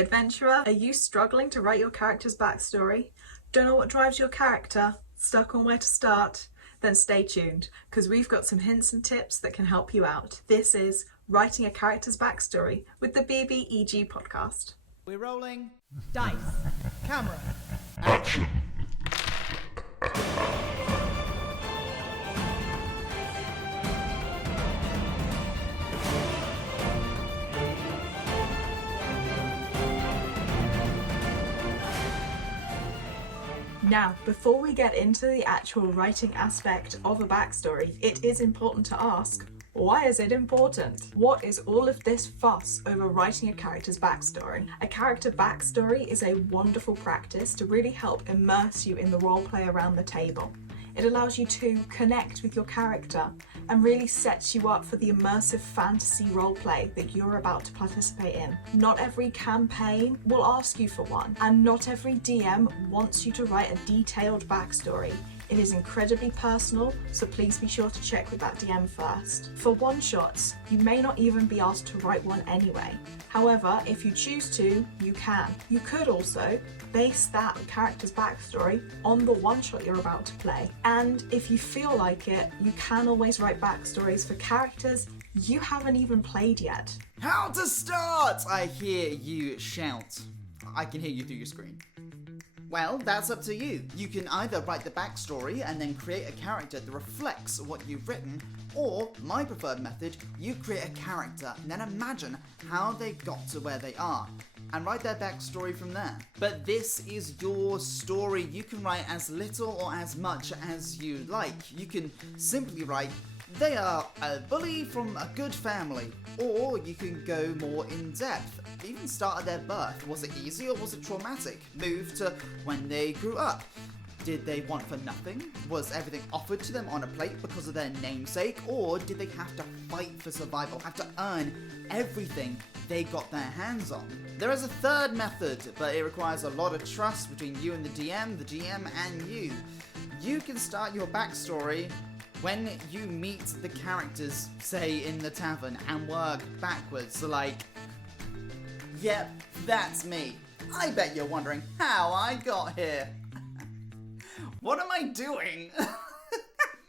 adventurer, are you struggling to write your character's backstory? Don't know what drives your character? Stuck on where to start? Then stay tuned, because we've got some hints and tips that can help you out. This is Writing a Character's Backstory with the BBEG Podcast. We're rolling. Dice. Camera. Action. Now, before we get into the actual writing aspect of a backstory, it is important to ask, why is it important? What is all of this fuss over writing a character's backstory? A character backstory is a wonderful practice to really help immerse you in the roleplay around the table. It allows you to connect with your character and really sets you up for the immersive fantasy roleplay that you're about to participate in. Not every campaign will ask you for one, and not every DM wants you to write a detailed backstory. It is incredibly personal, so please be sure to check with that DM first. For one-shots, you may not even be asked to write one anyway. However, if you choose to, you can. You could also base that character's backstory on the one-shot you're about to play. And if you feel like it, you can always write backstories for characters you haven't even played yet. How to start? I hear you shout. I can hear you through your screen. Well, that's up to you. You can either write the backstory and then create a character that reflects what you've written, or, my preferred method, you create a character and then imagine how they got to where they are, and write their backstory from there. But this is your story. You can write as little or as much as you like. You can simply write, they are a bully from a good family, or you can go more in depth. Even start at their birth. Was it easy or was it traumatic? Move to when they grew up. Did they want for nothing? Was everything offered to them on a plate because of their namesake? Or did they have to fight for survival, have to earn everything they got their hands on? There is a third method, but it requires a lot of trust between you and the GM and you. You can start your backstory when you meet the characters, say in the tavern, and work backwards. So like, yep, that's me. I bet you're wondering how I got here. What am I doing?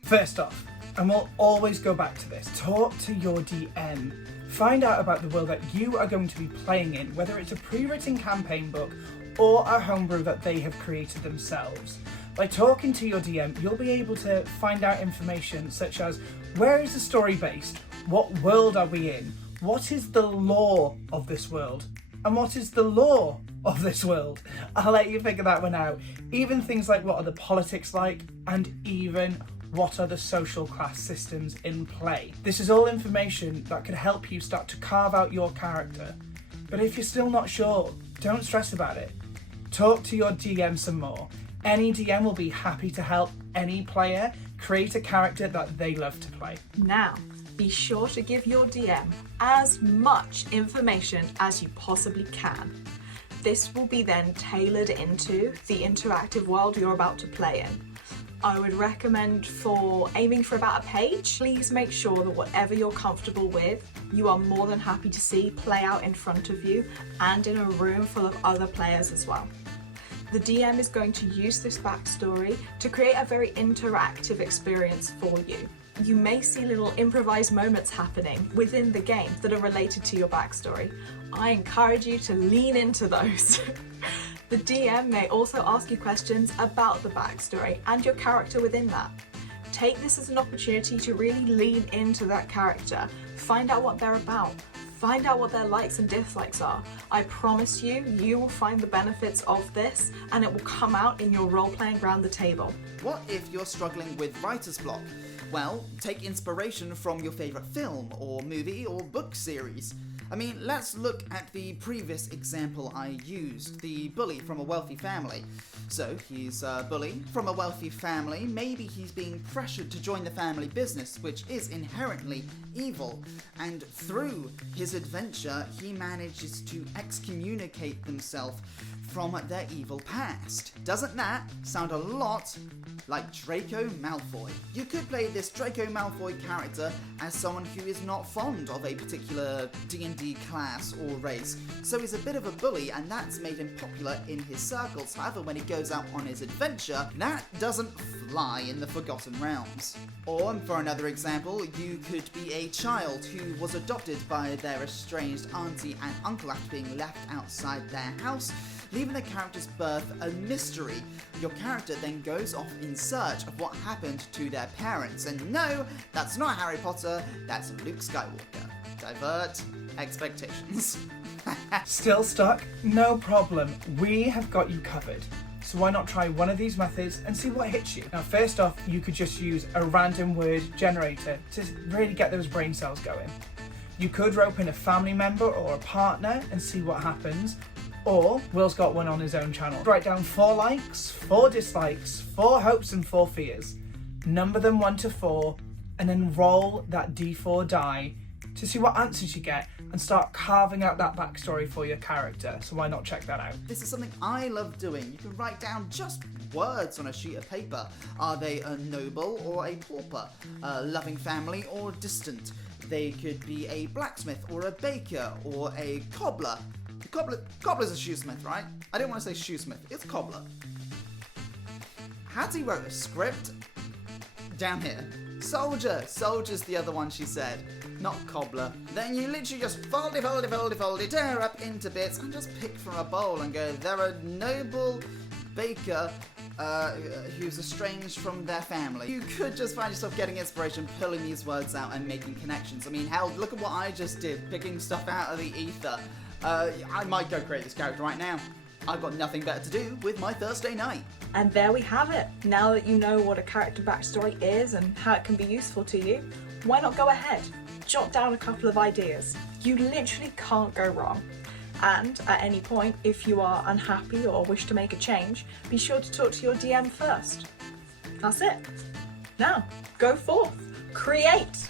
First off, and we'll always go back to this, talk to your DM. Find out about the world that you are going to be playing in, whether it's a pre-written campaign book or a homebrew that they have created themselves. By talking to your DM, you'll be able to find out information such as, where is the story based? What world are we in? What is the lore of this world? And what is the law of this world? I'll let you figure that one out. Even things like, what are the politics like? And even, what are the social class systems in play? This is all information that could help you start to carve out your character. But if you're still not sure, don't stress about it. Talk to your DM some more. Any DM will be happy to help any player create a character that they love to play. Now, be sure to give your DM as much information as you possibly can. This will be then tailored into the interactive world you're about to play in. I would recommend for aiming for about a page. Please make sure that whatever you're comfortable with, you are more than happy to see play out in front of you and in a room full of other players as well. The DM is going to use this backstory to create a very interactive experience for you. You may see little improvised moments happening within the game that are related to your backstory. I encourage you to lean into those. The DM may also ask you questions about the backstory and your character within that. Take this as an opportunity to really lean into that character, find out what they're about, find out what their likes and dislikes are. I promise you, you will find the benefits of this and it will come out in your role-playing around the table. What if you're struggling with writer's block? Well, take inspiration from your favourite film or movie or book series. I mean, let's look at the previous example I used, the bully from a wealthy family. So, he's a bully from a wealthy family. Maybe he's being pressured to join the family business, which is inherently evil. And through his adventure, he manages to excommunicate himself from their evil past. Doesn't that sound a lot like Draco Malfoy? You could play this Draco Malfoy character as someone who is not fond of a particular D&D ID, class, or race, so he's a bit of a bully, and that's made him popular in his circles. However, when he goes out on his adventure, that doesn't fly in the Forgotten Realms. Or, for another example, you could be a child who was adopted by their estranged auntie and uncle after being left outside their house, leaving the character's birth a mystery. Your character then goes off in search of what happened to their parents. And no, that's not Harry Potter, that's Luke Skywalker. Divert expectations. Still stuck? No problem. We have got you covered. So why not try one of these methods and see what hits you? Now, first off, you could just use a random word generator to really get those brain cells going. You could rope in a family member or a partner and see what happens. Or, Will's got one on his own channel. Write down 4 likes, 4 dislikes, 4 hopes and 4 fears. Number them 1 to 4, and then roll that D4 die to see what answers you get and start carving out that backstory for your character. So why not check that out? This is something I love doing. You can write down just words on a sheet of paper. Are they a noble or a pauper? A loving family or distant? They could be a blacksmith or a baker or a cobbler. Cobbler's a shoesmith, right? I didn't want to say shoesmith. It's cobbler. Hattie wrote a script down here. Soldier. Soldier's the other one she said. Not cobbler. Then you literally just fold it, tear her up into bits, and just pick from a bowl and go, they're a noble baker who's estranged from their family. You could just find yourself getting inspiration, pulling these words out and making connections. I mean, hell, look at what I just did, picking stuff out of the ether. I might go create this character right now. I've got nothing better to do with my Thursday night. And there we have it. Now that you know what a character backstory is and how it can be useful to you, why not go ahead? Jot down a couple of ideas. You literally can't go wrong. And at any point, if you are unhappy or wish to make a change, be sure to talk to your DM first. That's it. Now, go forth. Create.